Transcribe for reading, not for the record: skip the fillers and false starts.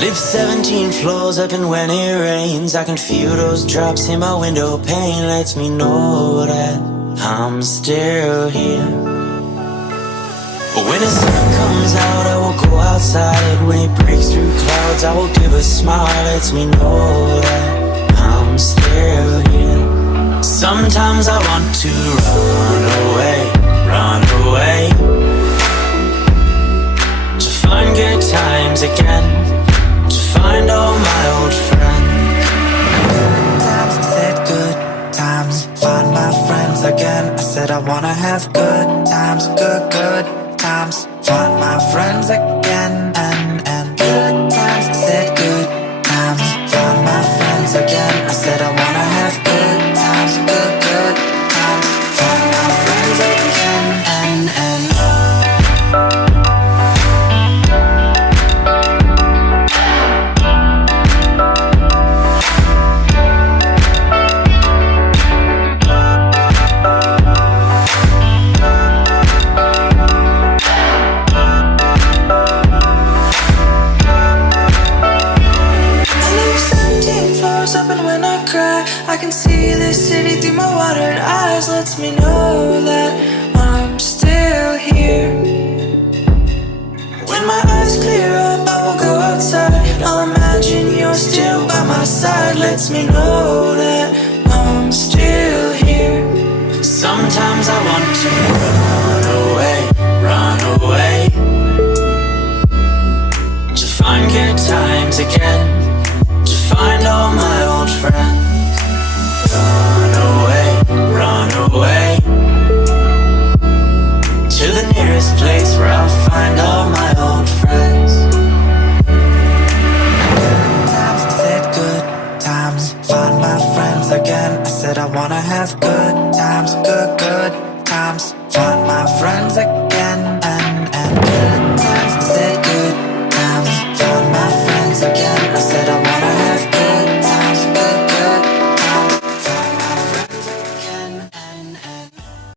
Live 17 floors up, and when it rains I can feel those drops in my window pane. Lets me know that I'm still here. But when the sun comes out I will go outside. When it breaks through clouds I will give a smile. Lets me know that I'm still here. Sometimes I want to run away, run away, to find good times again, find all my old friends. Good times, I said good times. Find my friends again. I said I wanna have good times, good times. Find my friends again, and good times, I said good times. Find my friends again. I said I wanna have good times, good times. Find my friends again, and up, and when I cry I can see the city through my watered eyes. Lets me know that I'm still here. When my eyes clear up I will go outside. I'll imagine you're still by my side. Lets me know that I'm still here. Sometimes I want to run away, run away, to find good times again, to find all my old friends. Run away, to the nearest place where I'll find all my old friends. Good times, I said good times. Find my friends again. I said I wanna have good times, good times. Find my friends again.